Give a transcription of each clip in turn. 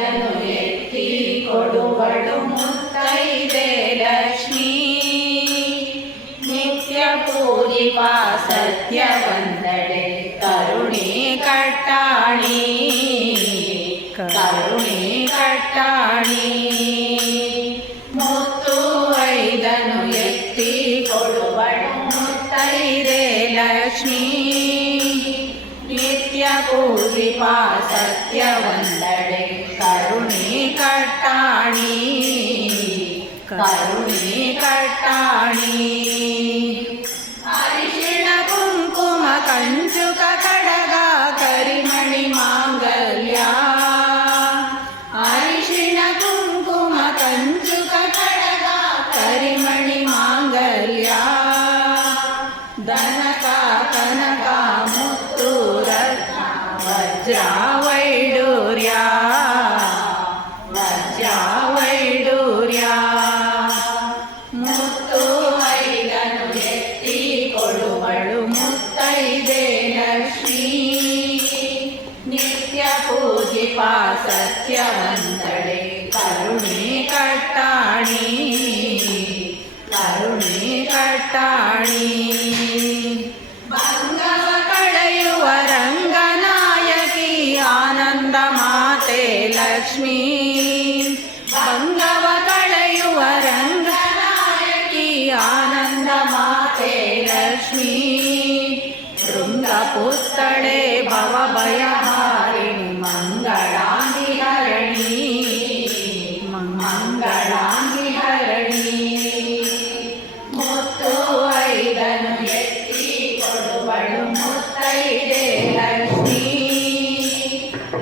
ಎತ್ತಿ ಕೊಡುವಳು ಮುತ್ತೈದೆ ಲಕ್ಷ್ಮೀ, ನಿತ್ಯ ಪೂಜಿಪ ಸತ್ಯವಂದಡೆ ಕರುಣೆ ಕಟ್ಟಾಣಿ, ಕರುಣೆ ಕಟ್ಟಾಣಿ. ಮುತ್ತು ಐದನು ಎತ್ತಿ ಕೊಡುವಳು ಮುತ್ತೈದೆ ಲಕ್ಷ್ಮೀ, ನಿತ್ಯ ಪೂಜಿಪ ಸತ್ಯವಂದಡೆ ಕರುಣೆ ಕಟ್ಟಾಣಿ, ಕರುಣೆ ಕಟ್ಟಾಣಿ. ಅರಿಶಿಣ ಕುಂಕುಮ ಕಂಚುಕ ಕಡಗ ಕರಿಮಣಿ ಮಾಂಗಲ್ಯ, ಅರಿಶಿಣ ಕುಂಕುಮ ಕಂಚುಕ ಕಡಗ ಕರಿಮಣಿ ಮಾಂಗಲ್ಯ. ದನಕ ಕನಕ ಮುತ್ತು ರತ್ನ ವಜ್ರ ವೈಡೂರ್ಯ, ವಜ್ರ ವೈಡೂರ್ಯ. ಮುತ್ತು ಐದನು ಎತ್ತಿ ಕೊಡುವಳು ಮುತ್ತೈದೆ ಲಕ್ಷ್ಮೀ, ನಿತ್ಯ ಪೂಜಿಪ ಸತ್ಯವಂತಡೆ ಕರುಣೆ ಕಟ್ಟಾಣಿ, ಕರುಣೆ ಕಟ್ಟಾಣಿ. ಭಂಗವ ಕಳೆಯುವ ರಂಗನಾಯಕಿ ಆನಂದ ಮಾತೆ ಲಕ್ಷ್ಮೀ, ಭಂಗವ ಕಳೆಯುವ ರಂಗನಾಯಕಿ ಆನಂದ ಮಾತೆ ಲಕ್ಷ್ಮೀ. ಶೃಂಗ ಪುತ್ತಡೆ ಭವ ಭಯಹಾರಿಣಿ ಮಂಗಳಾಂಗಿ ಹರಣಿ, ಮಂಗಳಾಂಗಿ ಹರಣಿ. ಮುತ್ತು ಐದನು ಎತ್ತಿ ಕೊಡುವಳು ಮುತ್ತೈದೆ ಲಕ್ಷ್ಮೀ,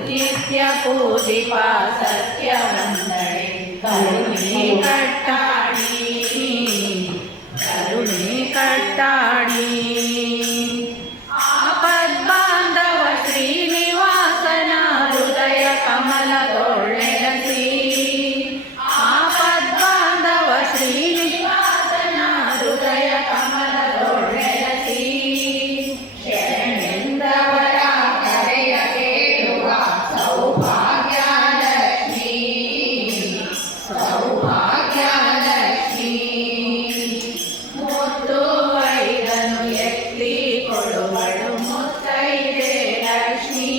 ನಿತ್ಯ ಪೂಜಿಪ ಸತ್ಯವಂದಡೆ ಕರುಣೆ ಕಟ್ಟಾಣಿ, ಕರುಣೆ ಕಟ್ಟಾಣಿ. ಆಪದ್ಬಾಂಧವ ಶ್ರೀನಿವಾಸನ ಹೃದಯ ಕಮಲದೊಳ್ಳೆಲಸಿ, ಆಪದ್ಬಾಂಧವ ಶ್ರೀನಿವಾಸನ ಹೃದಯ ಕಮಲದೊಳ್ಳೆಲಸಿ. ಶರಣೆಂದವರ ಕರೆಯ ಕೇಳುವ ಸೌಭಾಗ್ಯ ಲಕ್ಷ್ಮೀ, ಸೌಭಾಗ್ಯ ಲಕ್ಷ್ಮೀ. ಮುತ್ತು ಐದನು ಎತ್ತಿ ಕೊಡುವಳು ಮುತ್ತೈದೆ ಲಕ್ಷ್ಮೀ,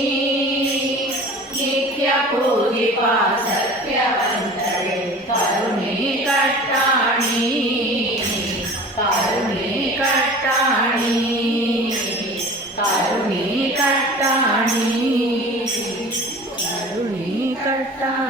ನಿತ್ಯ ಪೂಜಿಪ ಸತ್ಯವಂತಡೆ ಕರುಣೆ ಕಟ್ಟಾಣಿ, ಕರುಣೆ ಕಟ್ಟಾಣಿ, ಕರುಣೆ ಕಟ್ಟಾಣಿ, ಕರುಣೆ ಕಟ್ಟಾಣಿ.